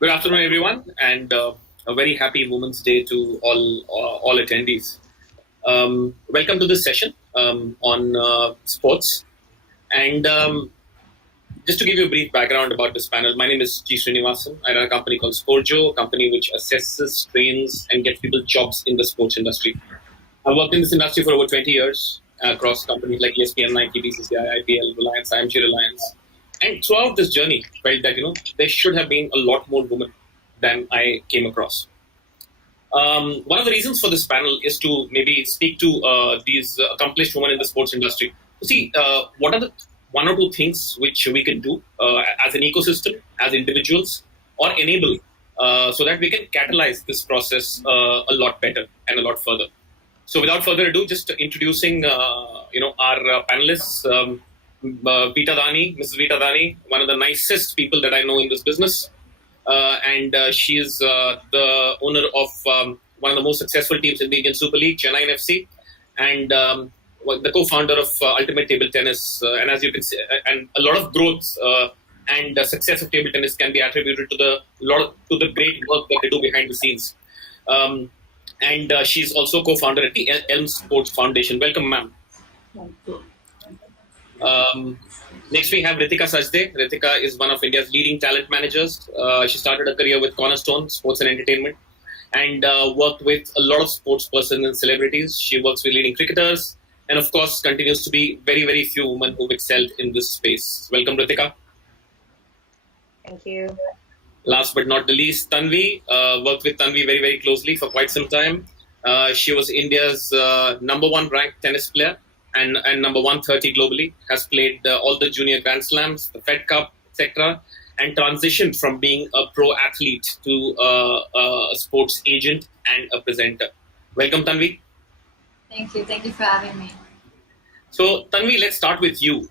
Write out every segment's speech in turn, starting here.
Good afternoon, everyone, and a very happy Women's Day to all attendees. Welcome to this session on sports. And just to give you a brief background about this panel, my name is G. Srinivvasan. I run a company called Sporjo, a company which assesses, trains, and gets people jobs in the sports industry. I've worked in this industry for over 20 years across companies like ESPN, Nike, BCCI, IPL, Reliance, IMG Reliance. And throughout this journey, felt that there should have been a lot more women than I came across. One of the reasons for this panel is to maybe speak to these accomplished women in the sports industry to see what are the one or two things which we can do as an ecosystem, as individuals, or enable so that we can catalyze this process a lot better and a lot further. So, without further ado, just introducing our panelists. Vita Dani, Mrs. Vita Dani, one of the nicest people that I know in this business. And she is the owner of one of the most successful teams in the Indian Super League, Chennai FC, and the co-founder of Ultimate Table Tennis. And as you can see, and a lot of growth and success of table tennis can be attributed to the great work that they do behind the scenes. And she's also co-founder at the Elm Sports Foundation. Welcome, ma'am. Thank you. Next, we have Ritika Sajdeh. Ritika is one of India's leading talent managers. She started a career with Cornerstone Sports and Entertainment and worked with a lot of sports persons and celebrities. She works with leading cricketers and, of course, continues to be very, very few women who've excelled in this space. Welcome, Ritika. Thank you. Last but not the least, Tanvi. Worked with Tanvi very, very closely for quite some time. She was India's number one ranked tennis player. And number 130 globally, has played all the junior Grand Slams, the Fed Cup, etc., and transitioned from being a pro athlete to a sports agent and a presenter. Welcome, Tanvi. Thank you. Thank you for having me. So, Tanvi, let's start with you.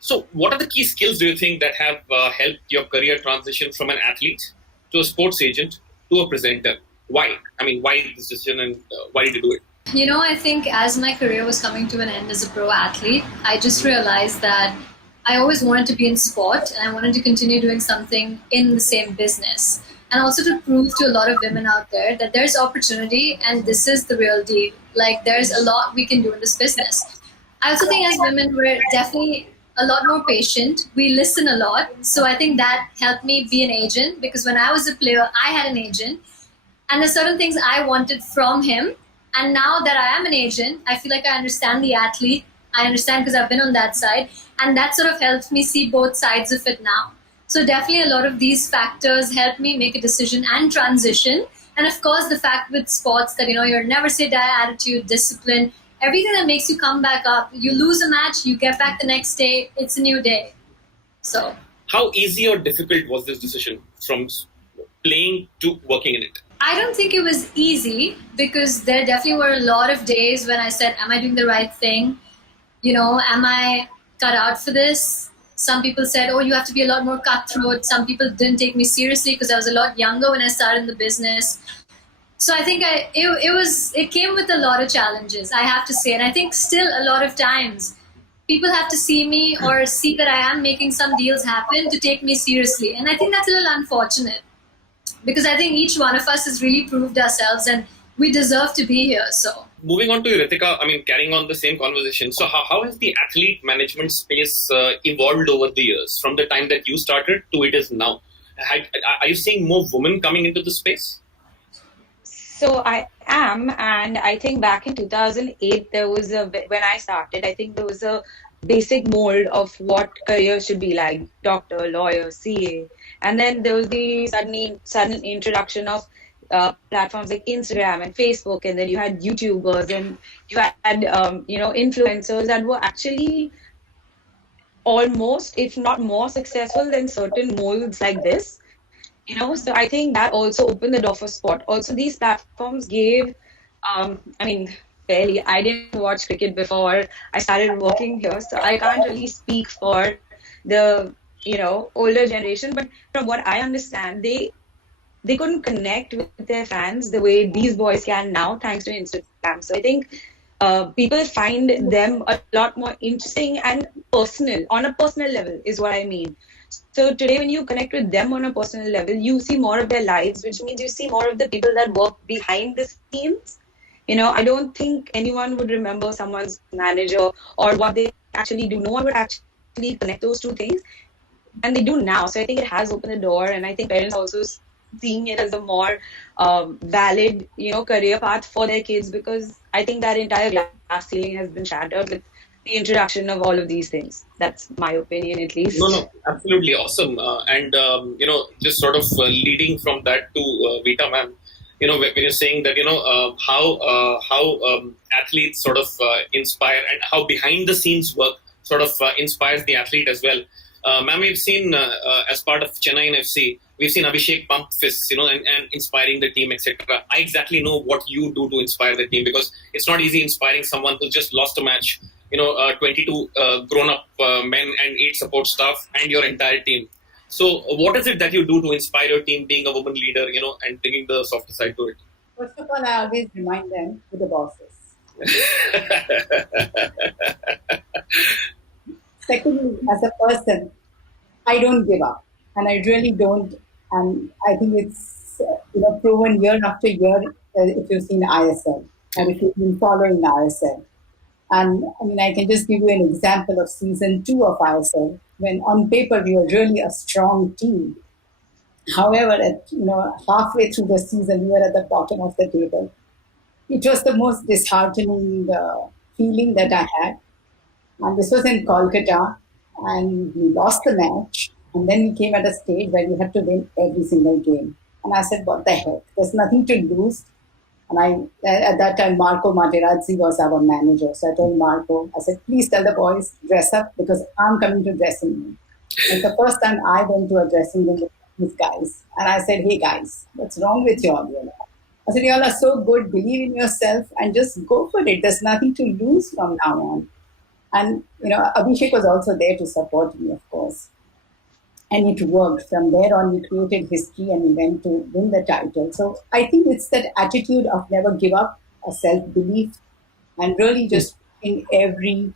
So what are the key skills do you think that have helped your career transition from an athlete to a sports agent to a presenter? Why? I mean, why this decision and why did you do it? I think as my career was coming to an end as a pro athlete, I just realized that I always wanted to be in sport and I wanted to continue doing something in the same business. And also to prove to a lot of women out there that there's opportunity and this is the real deal. Like there's a lot we can do in this business. I also think as women, we're definitely a lot more patient. We listen a lot. So I think that helped me be an agent because when I was a player, I had an agent and there's certain things I wanted from him. And now that I am an agent, I feel like I understand the athlete. I understand because I've been on that side. And that sort of helps me see both sides of it now. So definitely a lot of these factors help me make a decision and transition. And of course, the fact with sports that, your never say die attitude, discipline, everything that makes you come back up. You lose a match, you get back the next day, it's a new day. So, how easy or difficult was this decision from playing to working in it? I don't think it was easy because there definitely were a lot of days when I said, am I doing the right thing? Am I cut out for this? Some people said, oh, you have to be a lot more cutthroat. Some people didn't take me seriously because I was a lot younger when I started in the business. So I think it came with a lot of challenges, I have to say. And I think still a lot of times people have to see me or see that I am making some deals happen to take me seriously. And I think that's a little unfortunate. Because I think each one of us has really proved ourselves and we deserve to be here. So, moving on to Ritika, carrying on the same conversation. So how has the athlete management space evolved over the years from the time that you started to it is now? Are you seeing more women coming into the space? So I am, and I think back in 2008, when I started, I think there was a basic mold of what career should be like, doctor, lawyer, CA. And then there was the sudden introduction of platforms like Instagram and Facebook, and then you had YouTubers and you had influencers that were actually almost, if not more successful than certain molds like this. So I think that also opened the door for sport. Also, these platforms gave, barely. I didn't watch cricket before I started working here, so I can't really speak for the older generation. But from what I understand, they couldn't connect with their fans the way these boys can now, thanks to Instagram. So I think people find them a lot more interesting and personal, on a personal level, is what I mean. So today, when you connect with them on a personal level, you see more of their lives, which means you see more of the people that work behind the scenes. I don't think anyone would remember someone's manager or what they actually do. No one would actually connect those two things, and they do now. So I think it has opened the door, and I think parents also seeing it as a more valid, career path for their kids, because I think that entire glass ceiling has been shattered with the introduction of all of these things. That's my opinion, at least. No, absolutely awesome. And just sort of leading from that to Vita, ma'am. When you're saying that, how athletes sort of inspire, and how behind the scenes work sort of inspires the athlete as well. Ma'am, we've seen as part of Chennai FC, we've seen Abhishek pump fists, and inspiring the team, etc. I exactly know what you do to inspire the team, because it's not easy inspiring someone who just lost a match, 22 grown-up men and 8 support staff and your entire team. So what is it that you do to inspire your team, being a woman leader, and bringing the softer side to it? First of all, I always remind them who the boss is. Secondly, as a person, I don't give up, and I really don't. And I think it's proven year after year. If you've seen ISL, and if you've been following ISL, and I mean, I can just give you an example of season 2 of ISL, when on paper we were really a strong team. However, halfway through the season, we were at the bottom of the table. It was the most disheartening feeling that I had. And this was in Kolkata, and we lost the match. And then we came at a stage where we had to win every single game. And I said, what the heck? There's nothing to lose. And at that time, Marco Materazzi was our manager. So I told Marco, I said, please tell the boys, dress up, because I'm coming to dressing room. It's the first time I went to a dressing room with these guys. And I said, hey guys, what's wrong with y'all? I said, y'all are so good, believe in yourself and just go for it. There's nothing to lose from now on. And, Abhishek was also there to support me, of course. And it worked. From there on, we created history and we went to win the title. So I think it's that attitude of never give up, a self-belief, and really just in every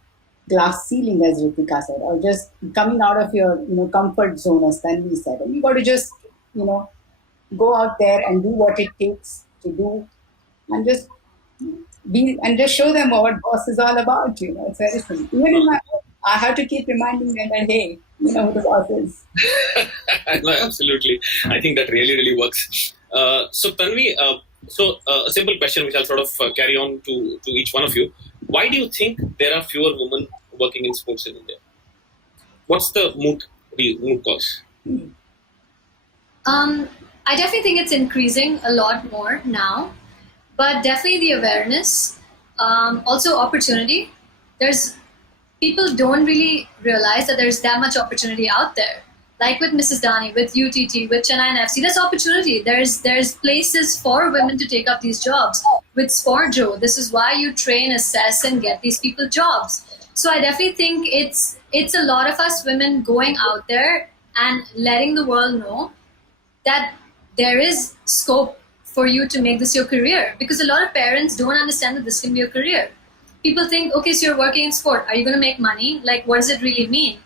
glass ceiling, as Ritika said, or just coming out of your comfort zone, as Tanvi said. And you got to just, go out there and do what it takes to do, and just show them what boss is all about. It's very simple. Even in my own, I have to keep reminding them that, hey, who the boss is. No, absolutely. I think that really, really works. So Tanvi, a simple question which I'll sort of carry on to each one of you. Why do you think there are fewer women working in sports in India? What's the moot cause? I definitely think it's increasing a lot more now, but definitely the awareness, also opportunity. People don't really realize that there's that much opportunity out there. Like with Mrs. Dani, with UTT, with Chennai FC, there's opportunity. There's places for women to take up these jobs. With Sportjo, this is why you train, assess, and get these people jobs. So I definitely think it's a lot of us women going out there and letting the world know that there is scope for you to make this your career. Because a lot of parents don't understand that this can be a career. People think, okay, so you're working in sport. Are you going to make money? Like, what does it really mean?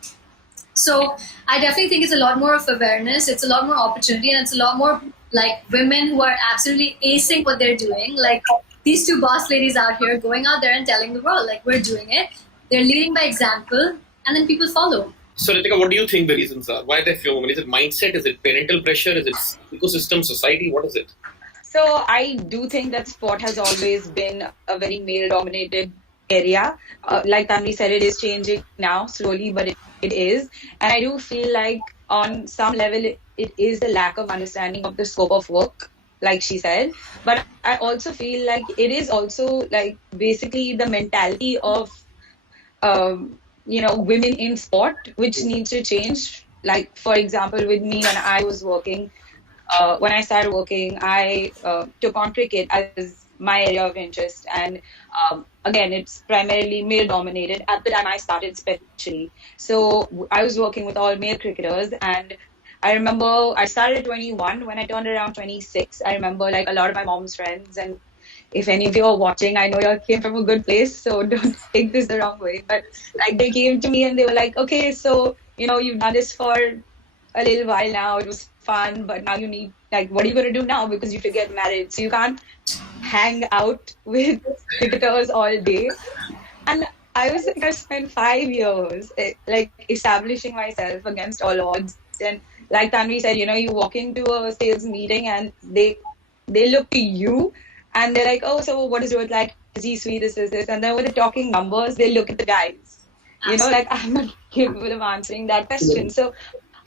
So I definitely think it's a lot more of awareness. It's a lot more opportunity, and it's a lot more like women who are absolutely acing what they're doing. Like these 2 boss ladies out here going out there and telling the world, like, we're doing it. They're leading by example, and then people follow. So Ritika, what do you think the reasons are? Why are there fewer women? Is it mindset? Is it parental pressure? Is it ecosystem, society? What is it? So I do think that sport has always been a very male-dominated area. Like Tanvi said, it is changing now slowly, but it is. And I do feel like on some level, it is the lack of understanding of the scope of work, like she said. But I also feel like it is also like basically the mentality of, women in sport, which needs to change. Like, for example, with me, when I was working, when I started working, I took on cricket as my area of interest. And again, it's primarily male dominated at the time I started, especially. So I was working with all male cricketers. And I remember I started at 21. When I turned around 26, I remember like a lot of my mom's friends and if any of you are watching, I know you all came from a good place, so don't take this the wrong way. But like they came to me and they were like, okay, so you've done this for a little while now. It was fun, but now you need like, what are you gonna do now? Because you have to get married, so you can't hang out with cricketers all day. And I was like, I spent 5 years like establishing myself against all odds. And like Tanvi said, you walk into a sales meeting and they look to you and they're like, oh, so what is it like? Is he sweet? This? And then when they're talking numbers, they look at the guys. Like I'm not capable of answering that question. So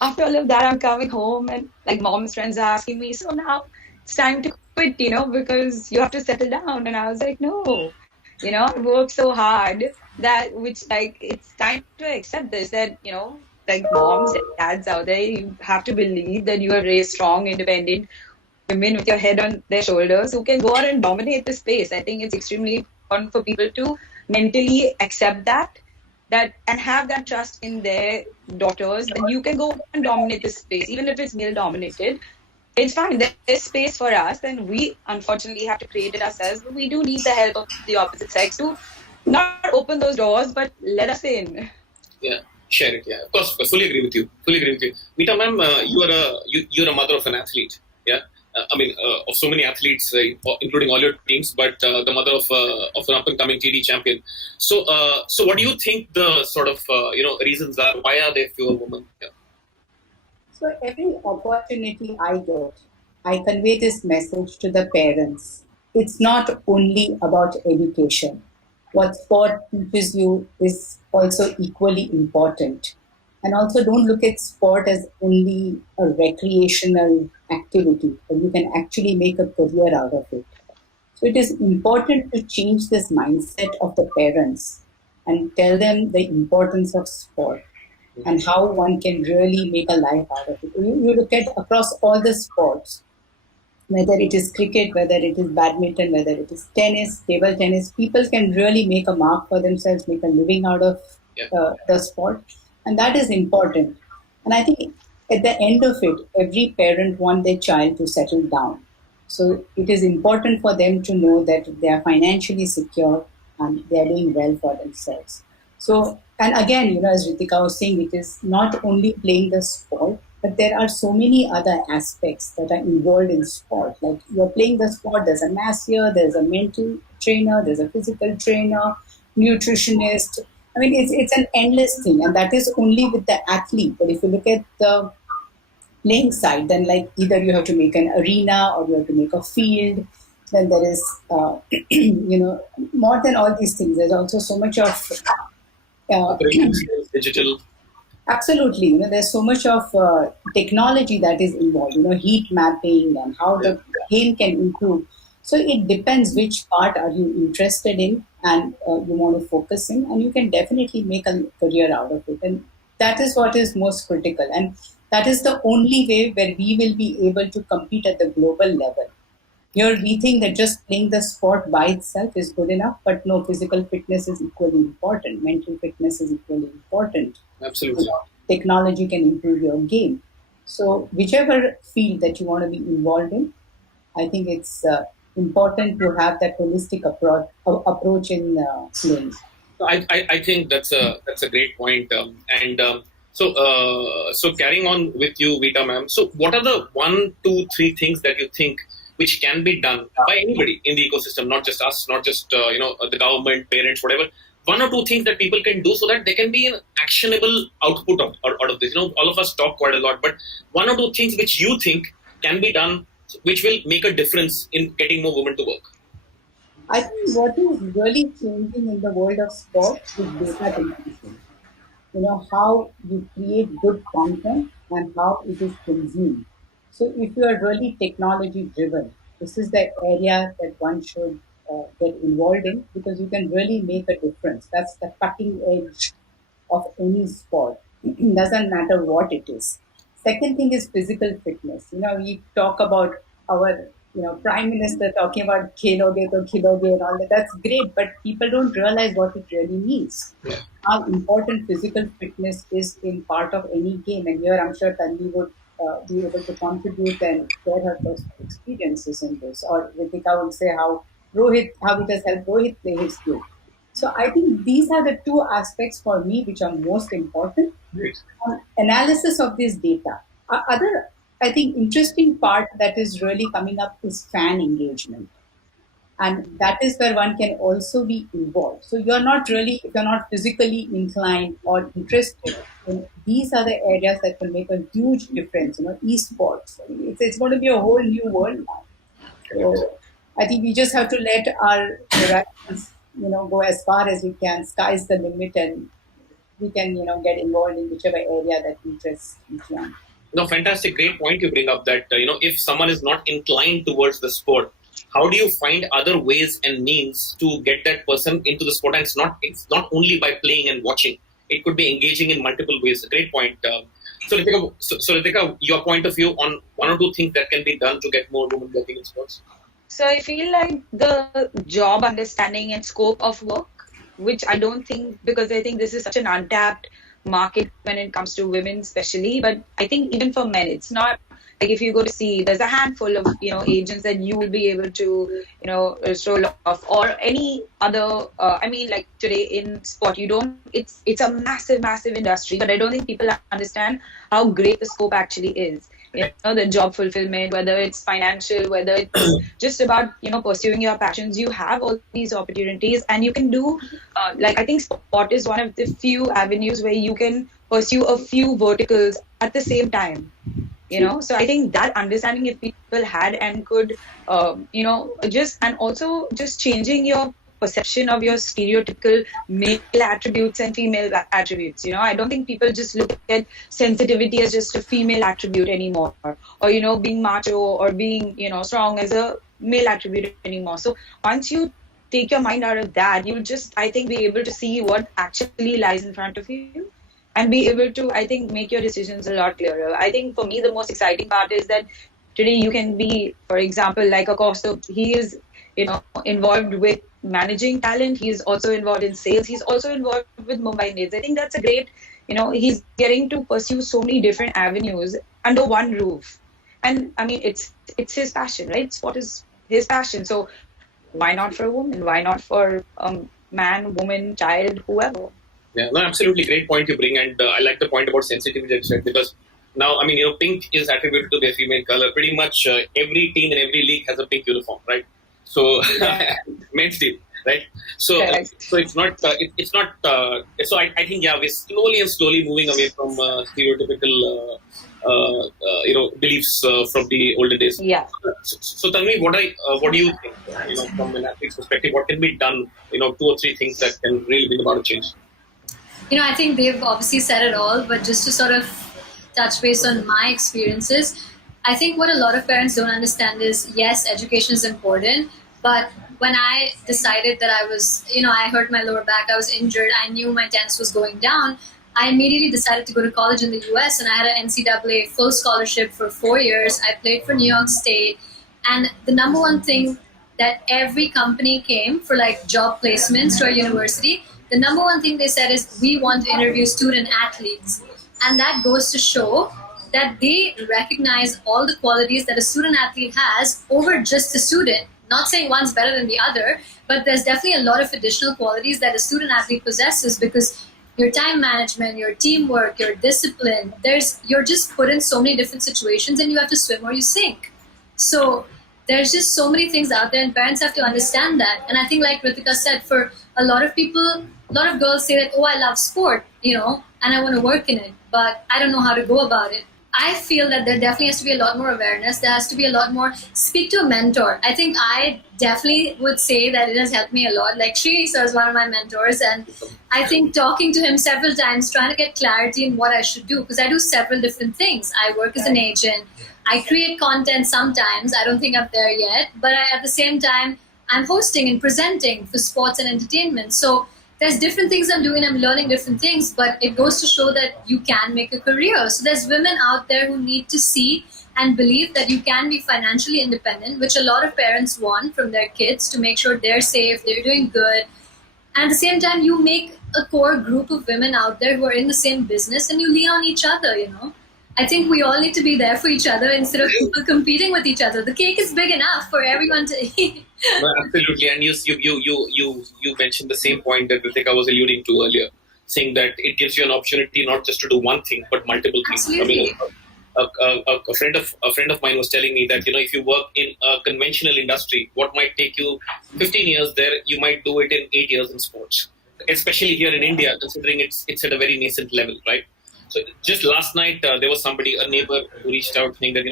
after all of that, I'm coming home and like mom's friends are asking me, so now it's time to quit, because you have to settle down. And I was like, no, I worked so hard that which like it's time to accept this that, like moms and dads out there, you have to believe that you are raised strong, independent women with your head on their shoulders who can go out and dominate the space. I think it's extremely important for people to mentally accept that and have that trust in their daughters that you can go and dominate the space, even if it's male dominated. It's fine. There's space for us, and we unfortunately have to create it ourselves. But we do need the help of the opposite sex to not open those doors, but let us in. Yeah, share it. Yeah, of course. Fully agree with you. Fully agree with you. Meeta ma'am, you're a mother of an athlete. Yeah, of so many athletes, including all your teams, but the mother of an up and coming TD champion. So what do you think the sort of reasons are? Why are there fewer women? Yeah. So every opportunity I get, I convey this message to the parents. It's not only about education. What sport teaches you is also equally important. And also don't look at sport as only a recreational activity, but you can actually make a career out of it. So it is important to change this mindset of the parents and tell them the importance of sport and how one can really make a life out of it. You look at across all the sports, whether it is cricket, whether it is badminton, whether it is tennis, table tennis, people can really make a mark for themselves, make a living out of the sport. And that is important. And I think at the end of it, every parent wants their child to settle down. So it is important for them to know that they are financially secure and they are doing well for themselves. So, and again, as Ritika was saying, it is not only playing the sport, but there are so many other aspects that are involved in sport. Like you're playing the sport, there's a masseur, there's a mental trainer, there's a physical trainer, nutritionist. I mean, it's an endless thing, and that is only with the athlete. But if you look at the playing side, then like either you have to make an arena or you have to make a field. Then there is, more than all these things. There's also so much of Digital. absolutely. There's so much of technology that is involved. Heat mapping and how the game can improve. So it depends which part are you interested in and you want to focus in, and you can definitely make a career out of it. And that is what is most critical. And that is the only way where we will be able to compete at the global level. Here we think that just playing the sport by itself is good enough, but no, physical fitness is equally important. Mental fitness is equally important. Absolutely. Technology can improve your game. So whichever field that you want to be involved in, I think it's important to have that holistic approach in playing. I think that's a great point. So carrying on with you, Vita ma'am. So what are the 1, 2, 3 things that you think which can be done by anybody in the ecosystem, not just us, not just the government, parents, whatever. 1 or 2 things that people can do so that there can be an actionable output out of this. All of us talk quite a lot, but 1 or 2 things which you think can be done, which will make a difference in getting more women to work. I think what is really changing in the world of sport is data consumption. How you create good content and how it is consumed. So if you are really technology driven, this is the area that one should get involved in because you can really make a difference. That's the cutting edge of any sport. Doesn't matter what it is. Second thing is physical fitness. We talk about our prime minister talking about khiloge to khiloge and all that. That's great, but people don't realize what it really means. Yeah. How important physical fitness is in part of any game. And here I'm sure Tanvi would be able to contribute and share her personal experiences in this. Or Ritika would say how Rohit, how it has helped Rohit play his flute. So I think these are the two aspects for me which are most important. Great. Analysis of this data. Other, I think, interesting part that is really coming up is fan engagement. And that is where one can also be involved. So you're not really, if you're not physically inclined or interested, these are the areas that can make a huge difference. Esports. It's going to be a whole new world now. Correct. So I think we just have to let our horizons, go as far as we can. Sky's the limit, and we can, get involved in whichever area that interests each one. No, fantastic, great point you bring up that if someone is not inclined towards the sport, how do you find other ways and means to get that person into the sport? And it's not only by playing and watching. It could be engaging in multiple ways. Great point. So Ritika, your point of view on one or two things that can be done to get more women working in sports? So I feel like the job understanding and scope of work, which I don't think, because I think this is such an untapped market when it comes to women especially, but I think even for men, it's not like if you go to see, there's a handful of, agents that you will be able to, stroll off, or any other, like today in sport, it's a massive, massive industry, but I don't think people understand how great the scope actually is. The job fulfillment, whether it's financial, whether it's just about, pursuing your passions, you have all these opportunities, and you can do, I think sport is one of the few avenues where you can pursue a few verticals at the same time. So I think that understanding, if people had and could, and also just changing your perception of your stereotypical male attributes and female attributes. I don't think people just look at sensitivity as just a female attribute anymore, or, being macho or being, strong as a male attribute anymore. So once you take your mind out of that, you'll just, I think, be able to see what actually lies in front of you and be able to, I think, make your decisions a lot clearer. I think for me, the most exciting part is that today you can be, for example, like a Costa, he is, involved with managing talent. He's also involved in sales. He's also involved with Mumbai Indians. I think that's a great, he's getting to pursue so many different avenues under one roof. And I mean, it's his passion, right? Sport is his passion. So why not for a woman? Why not for a man, woman, child, whoever? Yeah, no, absolutely great point you bring, and I like the point about sensitivity that you said, because now, pink is attributed to be a female color. Pretty much every team in every league has a pink uniform, right? So men's team, right? So so it's not so I think we're slowly moving away from stereotypical beliefs from the olden days. Yeah. So Tanvi, what do you think? From an athlete's perspective, what can be done? 2 or 3 things that can really bring about a change. I think they've obviously said it all, but just to sort of touch base on my experiences, I think what a lot of parents don't understand is, yes, education is important, but when I decided that I was, I hurt my lower back, I was injured, I knew my tennis was going down, I immediately decided to go to college in the US, and I had an NCAA full scholarship for 4 years. I played for New York State, and the number one thing that every company came for, like, job placements to our university, the number one thing they said is, we want to interview student athletes. And that goes to show that they recognize all the qualities that a student athlete has over just the student. Not saying one's better than the other, but there's definitely a lot of additional qualities that a student athlete possesses, because your time management, your teamwork, your discipline, you're just put in so many different situations, and you have to swim or you sink. So there's just so many things out there, and parents have to understand that. And I think, like Ritika said, for a lot of people, a lot of girls say that, oh, I love sport, and I want to work in it, but I don't know how to go about it. I feel that there definitely has to be a lot more awareness. There has to be a lot more, speak to a mentor. I think I definitely would say that it has helped me a lot. Like, Srinivvasan is one of my mentors, and I think talking to him several times, trying to get clarity in what I should do, because I do several different things. I work as an agent. I create content sometimes. I don't think I'm there yet, but at the same time, I'm hosting and presenting for sports and entertainment. So there's different things I'm doing. I'm learning different things, but it goes to show that you can make a career. So there's women out there who need to see and believe that you can be financially independent, which a lot of parents want from their kids, to make sure they're safe, they're doing good. And at the same time, you make a core group of women out there who are in the same business, and you lean on each other, I think we all need to be there for each other instead of people competing with each other. The cake is big enough for everyone to eat. No, absolutely. And you mentioned the same point that Ritika was alluding to earlier, saying that it gives you an opportunity not just to do one thing but multiple things. I mean, Absolutely. a friend of mine was telling me that if you work in a conventional industry, what might take you 15 years there, you might do it in 8 years in sports. Especially here in India, considering it's at a very nascent level, right? So just last night, there was somebody, a neighbor, who reached out saying that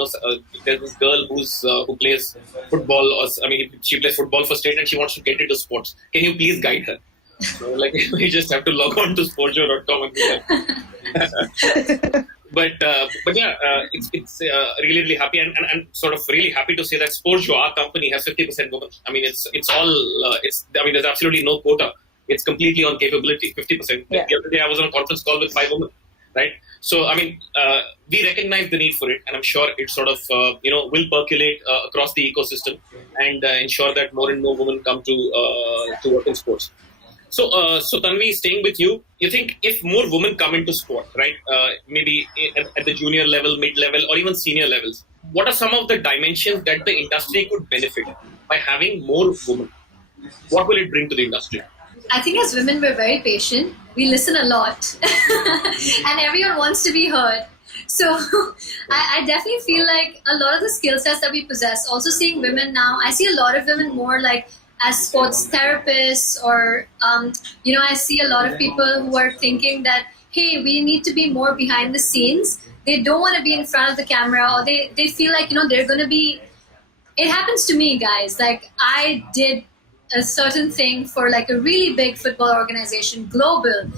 there's this girl who plays football, or I mean, she plays football for state and she wants to get into sports. Can you please guide her? So like you just have to log on to sportsjour.com and do that. But yeah, it's really really happy and sort of really happy to say that Sportsjour, our company, has 50% women. I mean, it's all I mean, there's absolutely no quota. It's completely on capability. 50%. Yeah. The other day I was on a conference call with 5 women, right? So I mean, we recognize the need for it, and I'm sure it sort of will percolate across the ecosystem and ensure that more and more women come to work in sports. So Tanvi, staying with you, you think if more women come into sport, right, maybe at the junior level, mid level, or even senior levels, what are some of the dimensions that the industry could benefit by having more women? What will it bring to the industry? I think as women, we're very patient. We listen a lot, and everyone wants to be heard. So I definitely feel like a lot of the skill sets that we possess, also seeing women now, I see a lot of women more like as sports therapists, or, I see a lot of people who are thinking that, hey, we need to be more behind the scenes. They don't want to be in front of the camera, or they feel like, they're going to be, it happens to me, guys. Like, I did a certain thing for like a really big football organization, global,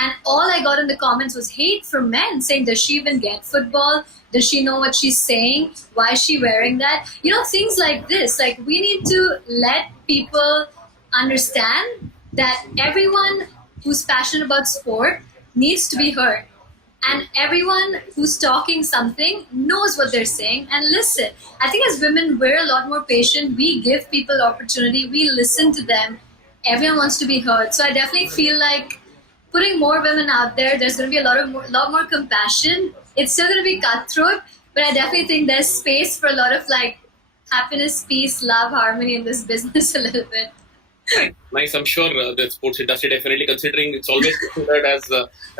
and all I got in the comments was hate from men saying, does she even get football? Does she know what she's saying? Why is she wearing that? Things like this. Like, we need to let people understand that everyone who's passionate about sport needs to be heard, and everyone who's talking something knows what they're saying and listen. I think as women, we're a lot more patient. We give people opportunity. We listen to them. Everyone wants to be heard. So I definitely feel like putting more women out there, there's going to be lot more compassion. It's still going to be cutthroat, but I definitely think there's space for a lot of like happiness, peace, love, harmony in this business a little bit. Nice. I'm sure the sports industry, definitely, considering it's always considered as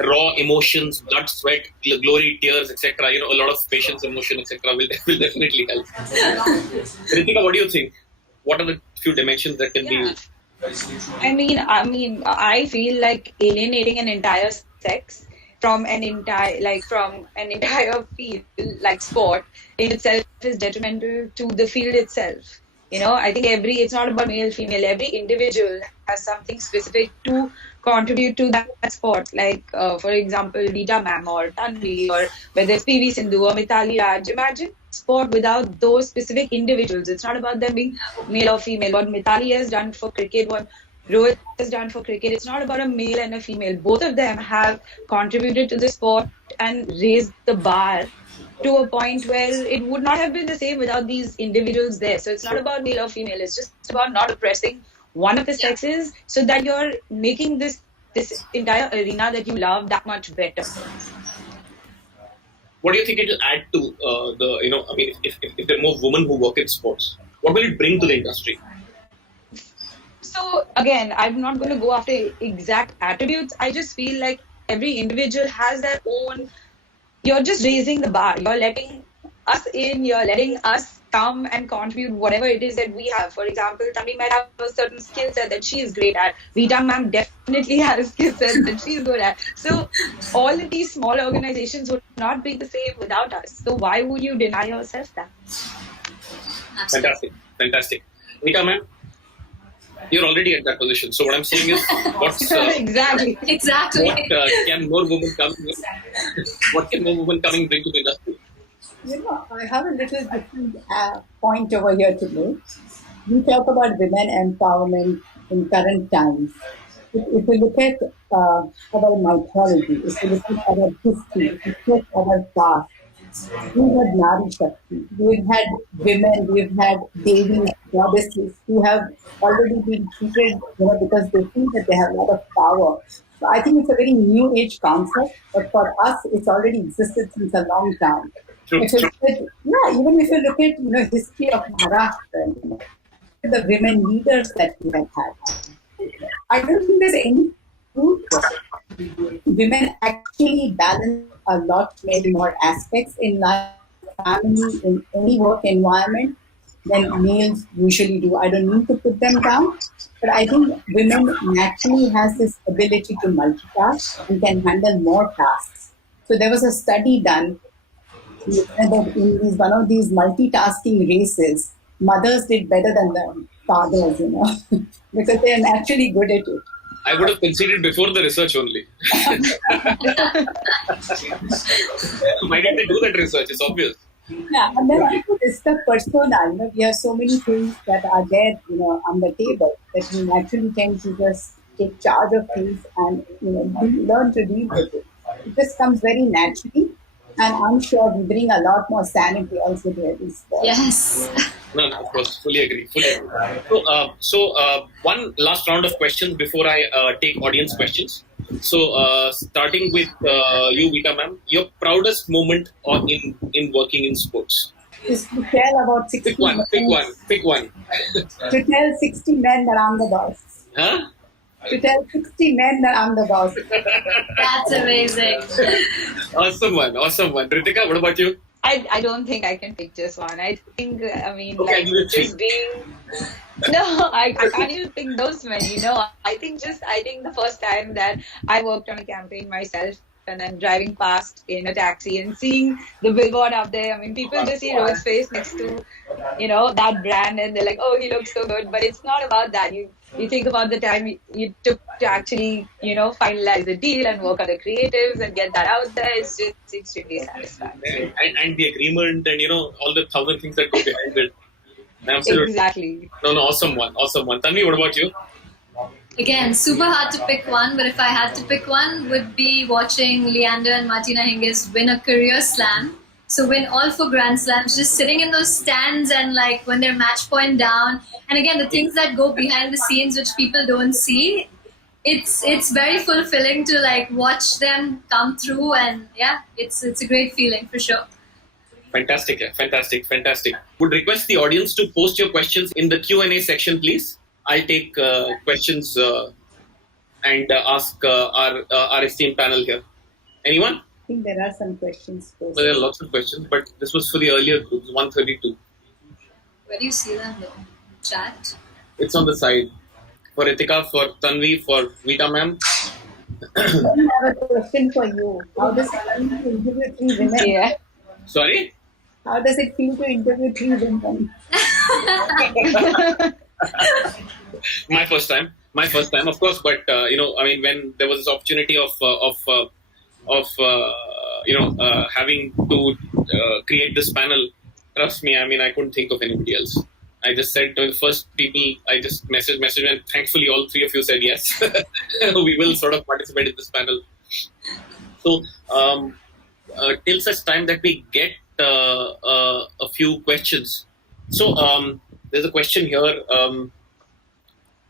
raw emotions, blood, sweat, glory, tears, etc. A lot of patience, emotion, etc. will definitely help. Ritika, what do you think? What are the few dimensions that can be? I feel like alienating an entire sex from an entire field like sport in itself is detrimental to the field itself. I think it's not about male, female. Every individual has something specific to contribute to that sport. Like, for example, Vita ma'am or Tanvi, or whether it's PV Sindhu or Mithali Raj. Imagine sport without those specific individuals. It's not about them being male or female. What Mithali has done for cricket, what Rohit has done for cricket, it's not about a male and a female. Both of them have contributed to the sport and raised the bar to a point where it would not have been the same without these individuals there. So it's not about male or female. It's just about not oppressing one of the sexes, so that you're making this entire arena that you love that much better. What do you think it will add to if there are more women who work in sports, what will it bring to the industry? So again, I'm not going to go after exact attributes. I just feel like every individual has their own. You're just raising the bar. You're letting us in. You're letting us come and contribute whatever it is that we have. For example, Tanvi might have a certain skill set that she is great at. Vita ma'am definitely has a skill set that she's good at. So all of these small organizations would not be the same without us. So why would you deny yourself that? Absolutely. Fantastic. Vita ma'am, you're already at that position. So what I'm saying is, exactly. What can more women what can more women coming bring to the industry? I have a little different point over here today. We talk about women empowerment in current times. If you look at our mythology, if you look at our history, if you look at our past, we've had Nari Shakti, we've had women, we've had Devis, goddesses who have already been treated, because they feel that they have a lot of power. So I think it's a very new age concept, but for us, it's already existed since a long time. True. Even if you look at history of Maharashtra, the women leaders that we have had, I don't think there's any truth to it. Women actually balance a lot many more aspects in life, family, in any work environment than males usually do. I don't mean to put them down, but I think women naturally has this ability to multitask and can handle more tasks. So there was a study done that in these one of these multitasking races, mothers did better than the fathers, because they are naturally good at it. I would have considered before the research only. Why did they do that research? It's obvious. Yeah, and then also it's the persona. We have so many things that are there, on the table that we naturally tend to just take charge of things and learn to deal with it. It just comes very naturally, and I'm sure we bring a lot more sanity also to every sport. Yes. No, of course, fully agree. Fully agree. So, one last round of questions before I take audience questions. So, starting with you, Vita ma'am, your proudest moment in working in sports. Is to tell about 60 Pick one. men, Pick one. Pick one. to tell 60 men that I'm the boss. Huh? To tell 60 men that I'm the boss. That's amazing. Awesome one. Awesome one. Ritika, what about you? I don't think I can pick just one. I think, Okay, like, I'll give you three. just being. No, I can't even pick those many. No, I think the first time that I worked on a campaign myself and then driving past in a taxi and seeing the billboard up there. I mean, people just see Rohit's face next to, that brand and they're like, oh, he looks so good. But it's not about that. You think about the time you took to actually, finalize the deal and work on the creatives and get that out there. It's just extremely satisfying. And the agreement and, all the thousand things that go behind it. Absolutely. Exactly. No, awesome one. Awesome one. Tanvi, what about you? Again, super hard to pick one, but if I had to pick one, would be watching Leander and Martina Hingis win a career slam. So win all 4 Grand Slams, just sitting in those stands and like when they're match point down. And again, the things that go behind the scenes which people don't see, it's very fulfilling to like watch them come through, and yeah, it's a great feeling for sure. Fantastic. Fantastic. Would request the audience to post your questions in the Q&A section, please. I'll take questions and ask our esteemed panel here. Anyone? I think there are some questions. Well, there are lots of questions, but this was for the earlier groups, 132. Where do you see them though? Chat? It's on the side. For Ritika, for Tanvi, for Vita ma'am. I have a question for you. How does it feel to interview 3 women? Yeah. Sorry? How does it feel to interview 3 women? My first time, of course. But when there was this opportunity of having to create this panel, trust me, I couldn't think of anybody else. I just said to the first people, I just messaged, and thankfully all 3 of you said yes. We will sort of participate in this panel. So till such time that we get a few questions. So there's a question here,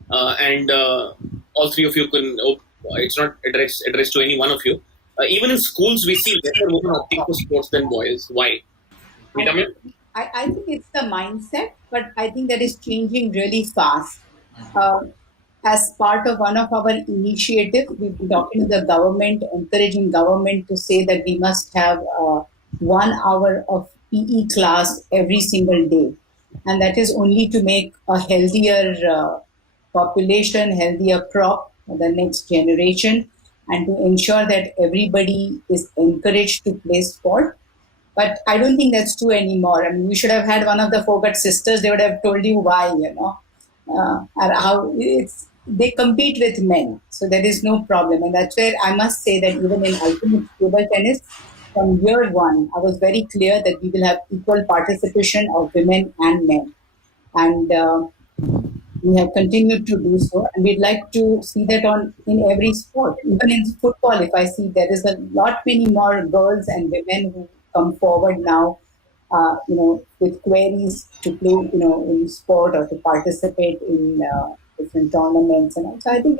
and all 3 of you can. It's not addressed to any one of you. Even in schools, we see better women opting for sports than boys. Why? I think it's the mindset, but I think that is changing really fast. As part of one of our initiatives, we've been talking to the government, encouraging government to say that we must have 1 hour of PE class every single day. And that is only to make a healthier population, healthier crop for the next generation, and to ensure that everybody is encouraged to play sport. But I don't think that's true anymore. We should have had one of the Fogart sisters. They would have told you why, and how they compete with men. So there is no problem. And that's where I must say that even in ultimate table tennis, from year 1, I was very clear that we will have equal participation of women and men. And we have continued to do so. And we'd like to see that in every sport. Even in football, if I see there is a lot many more girls and women who come forward now, with queries to play, in sport or to participate in different tournaments. And so I think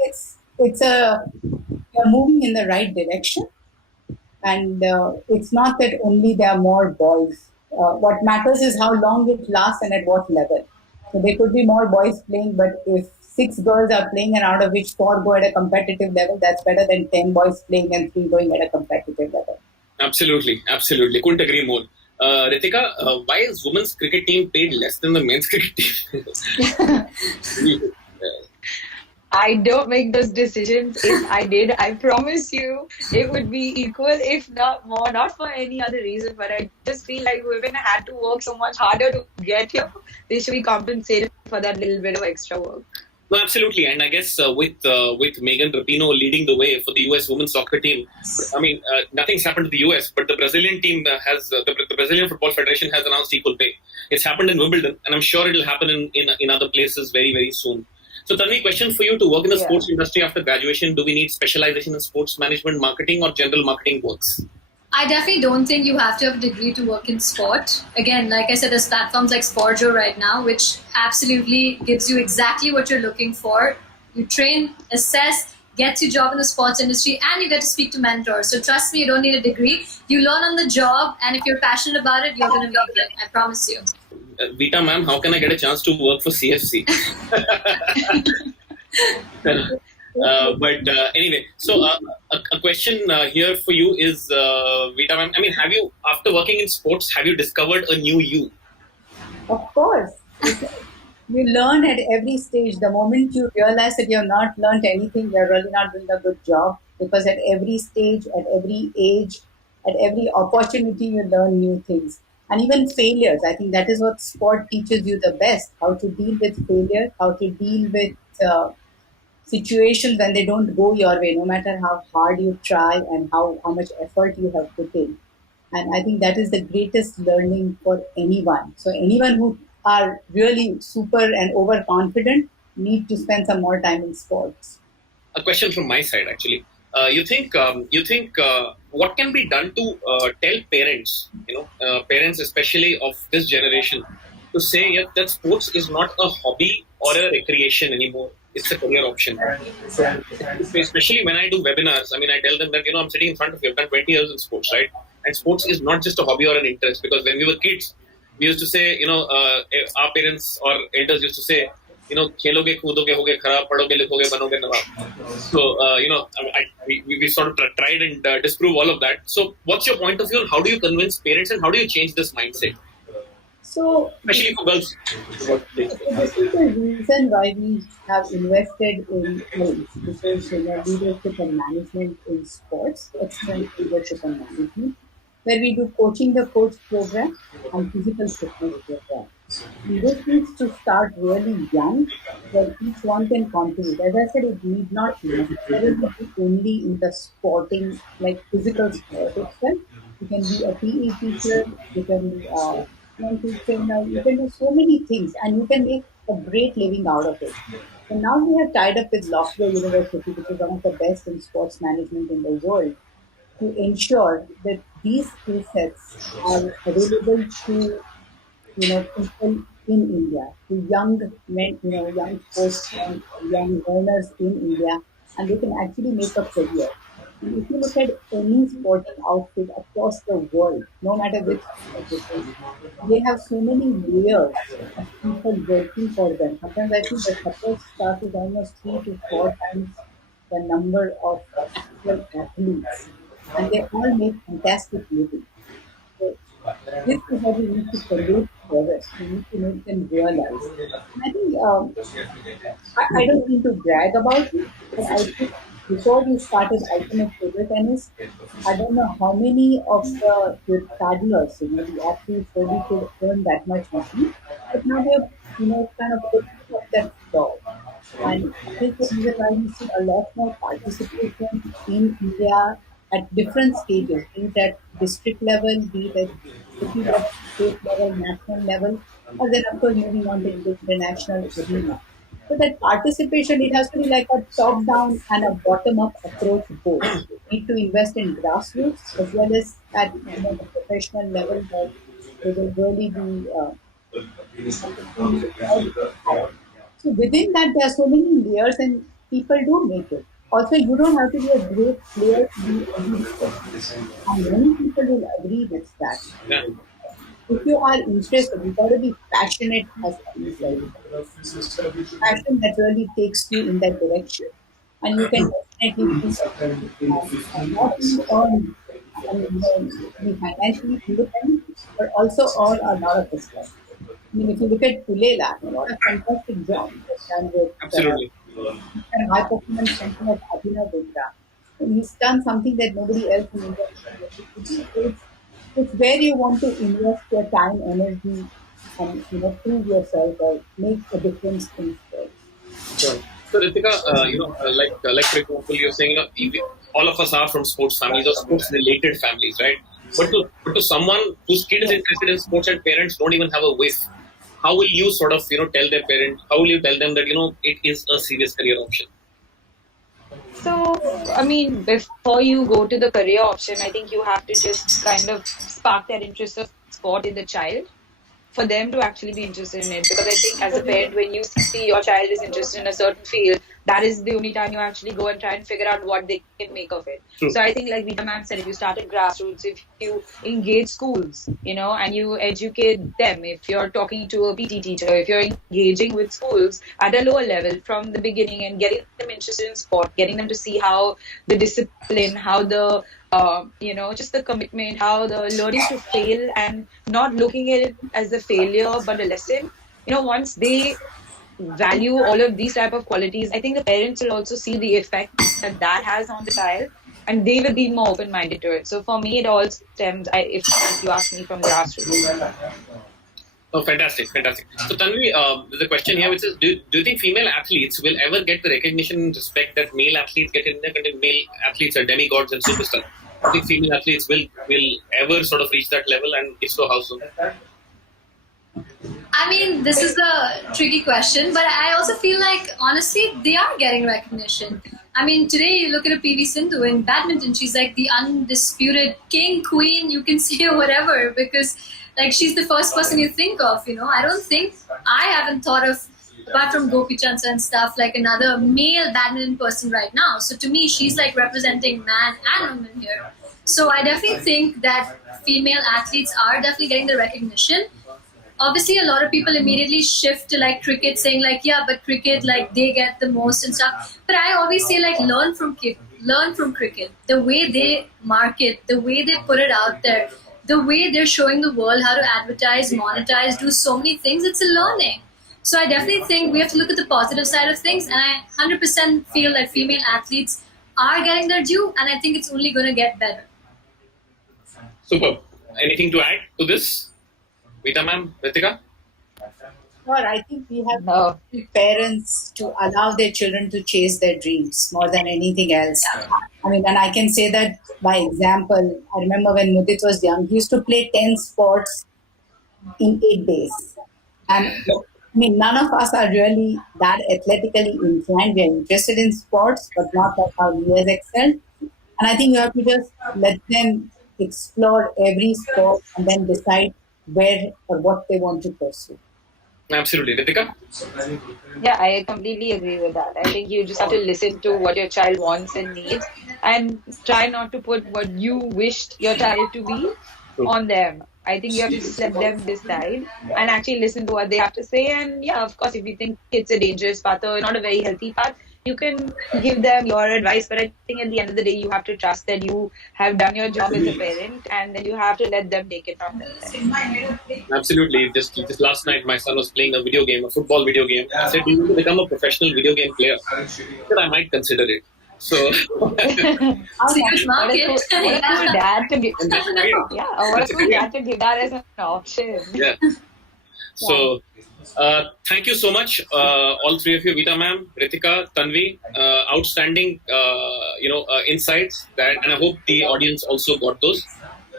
we're moving in the right direction. And it's not that only there are more boys. What matters is how long it lasts and at what level. So there could be more boys playing, but if 6 girls are playing and out of which 4 go at a competitive level, that's better than 10 boys playing and 3 going at a competitive level. Absolutely, absolutely. Couldn't agree more. Ritika, why is women's cricket team paid less than the men's cricket team? I don't make those decisions. If I did, I promise you it would be equal, if not more, not for any other reason, but I just feel like women had to work so much harder to get here. They should be compensated for that little bit of extra work. No, absolutely, and I guess with Megan Rapinoe leading the way for the U.S. women's soccer team, I mean nothing's happened to the U.S., but the Brazilian team has the Brazilian Football Federation has announced equal pay. It's happened in Wimbledon, and I'm sure it'll happen in other places very very soon. So, Tanvi, question for you: to work in the sports industry after graduation, do we need specialization in sports management, marketing, or general marketing works? I definitely don't think you have to have a degree to work in sport. Again, like I said, there's platforms like Sportjo right now, which absolutely gives you exactly what you're looking for. You train, assess, gets you job in the sports industry, and you get to speak to mentors. So trust me, you don't need a degree. You learn on the job, and if you're passionate about it, you're going to make it. I promise you. Vita ma'am, how can I get a chance to work for CFC? But anyway, so a question here for you is, Vita ma'am, I mean, have you, after working in sports, have you discovered a new you? Of course. You learn at every stage. The moment you realize that you've not learned anything, you're really not doing a good job. Because at every stage, at every age, at every opportunity, you learn new things. And even failures. I think that is what sport teaches you the best: how to deal with failure, how to deal with situations when they don't go your way, no matter how hard you try and how much effort you have put in. And I think that is the greatest learning for anyone. So anyone who are really super and overconfident need to spend some more time in sports. A question from my side, actually. You think what can be done to tell parents, parents especially of this generation, to say that sports is not a hobby or a recreation anymore. It's a career option. So, especially when I do webinars, I mean, I tell them that, I'm sitting in front of you, I've done 20 years in sports, right? And sports is not just a hobby or an interest, because when we were kids, we used to say, our parents or elders used to say, खेलोगे कूदोगे होगे खराब पढ़ोगे लिखोगे बनोगे नवाब. So we sort of tried and disprove all of that. So what's your point of view on how do you convince parents and how do you change this mindset? So, especially for girls. this is the reason why we have invested in ACE, because leadership and management in sports, excellent leadership and management, where we do coaching the coach program and physical fitness program. And this needs to start really young, where each one can contribute. As I said, it need not necessarily be only in the sporting, like physical sport itself. You can be a PE teacher, you can be a mental trainer, you can do so many things, and you can make a great living out of it. So now we have tied up with Loughborough University, which is one of the best in sports management in the world, to ensure that these skill sets are available to people in India, to young men, young sportsmen, young learners in India, and they can actually make a career. And if you look at any sporting outfit across the world, no matter which sport it is, they have so many layers of people working for them. Sometimes I think the support staff is almost 3 to 4 times the number of actual athletes, and they all make fantastic living. So this is what we need to convey to parents. We need to make them realize. And I think I don't mean to brag about it, but I think before we started ultimate table tennis, I don't know how many of the paddlers, the athletes really could earn that much money, but now they're kind of opening up that door. And that is the reason why we see a lot more participation in India at different stages, be it at district level, be it at city level, state level, national level, or then of course moving on to the international arena. So that participation, it has to be like a top-down and a bottom-up approach both. We need to invest in grassroots as well as at the professional level, where they will really be so within that, there are so many layers, and people do make it. Also, you don't have to be a great player to be a good sport, and many people will agree with that. Yeah. if you are interested, you've got to be passionate as things like passion that really takes you in that direction, and you can definitely be not only earn, I mean, be financially independent, but also earn a lot of respect. I mean, if you look at Pulela, what a fantastic job he has done with Absolutely. and high performance center of Abhinav Bindra. And he's done something that nobody else in India is able to do. So it's where you want to invest your time, energy, and prove yourself or make a difference in sports. Sure. So Ritika, like for example, you're saying, all of us are from sports families or sports-related families, right? But to someone whose kid is interested in sports and parents don't even have a whiff, how will you sort of tell their parent? How will you tell them that it is a serious career option? So, I mean, before you go to the career option, I think you have to just kind of spark that interest of sport in the child for them to actually be interested in it. Because I think as a parent, when you see your child is interested in a certain field, that is the only time you actually go and try and figure out what they can make of it. True. So I think, like Vita ma'am said, if you start at grassroots, if you engage schools, and you educate them, if you're talking to a PT teacher, if you're engaging with schools at a lower level from the beginning and getting them interested in sport, getting them to see how the discipline, how the just the commitment, how the learning to fail and not looking at it as a failure but a lesson. Once they value all of these type of qualities, I think the parents will also see the effect that has on the child, and they will be more open-minded to it. So for me, it all stems, if you ask me, from grassroots. Oh, fantastic, fantastic. So Tanvi, there's a question here which says, do you think female athletes will ever get the recognition and respect that male athletes get in there? Because male athletes are demigods and superstars. I think female athletes will ever sort of reach that level, and if so, how soon? I mean, this is a tricky question, but I also feel like, honestly, they are getting recognition. I mean, today you look at a PV Sindhu in badminton, she's like the undisputed king, queen, you can say whatever, because like she's the first person you think of, I don't think, I haven't thought of, apart from Gopi Chandra and stuff, like another male badminton person right now. So to me, she's like representing man and woman here. So I definitely think that female athletes are definitely getting the recognition. Obviously, a lot of people immediately shift to like cricket, saying like, yeah, but cricket, like they get the most and stuff. But I always say like, learn from cricket. The way they market, the way they put it out there, the way they're showing the world how to advertise, monetize, do so many things. It's a learning. So I definitely think we have to look at the positive side of things, and I 100% feel that female athletes are getting their due, and I think it's only going to get better. Super. Anything to add to this, Vita ma'am, Ritika? Sure, I think we have No. parents to allow their children to chase their dreams more than anything else. I mean, and I can say that by example. I remember when Mudit was young, he used to play 10 sports in 8 days. And I mean, none of us are really that athletically inclined. We are interested in sports, but not like how he has excelled. And I think you have to just let them explore every sport and then decide where or what they want to pursue. Absolutely. Ritika? Yeah, I completely agree with that. I think you just have to listen to what your child wants and needs and try not to put what you wished your child to be on them. I think you have to just let them decide and actually listen to what they have to say. And yeah, of course, if you think it's a dangerous path or not a very healthy path, you can give them your advice. But I think at the end of the day, you have to trust that you have done your job as a parent, and then you have to let them take it from there. Absolutely. Just last night, my son was playing a video game, a football video game. I said, "Do you want to become a professional video game player?" I said, "I might consider it." So, Serious market. What a cool dad to give. Yeah, what a cool dad to give that as an option. Yeah. So, thank you so much, all three of you, Vita ma'am, Ritika, Tanvi. Outstanding, insights and I hope the audience also got those.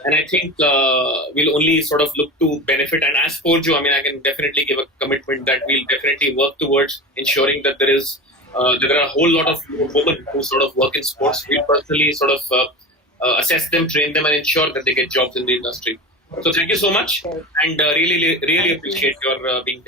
And I think we'll only sort of look to benefit. And as for you, I mean, I can definitely give a commitment that we'll definitely work towards ensuring that there are a whole lot of women who sort of work in sports. We'll personally sort of assess them, train them, and ensure that they get jobs in the industry. So thank you so much, and really appreciate your being here.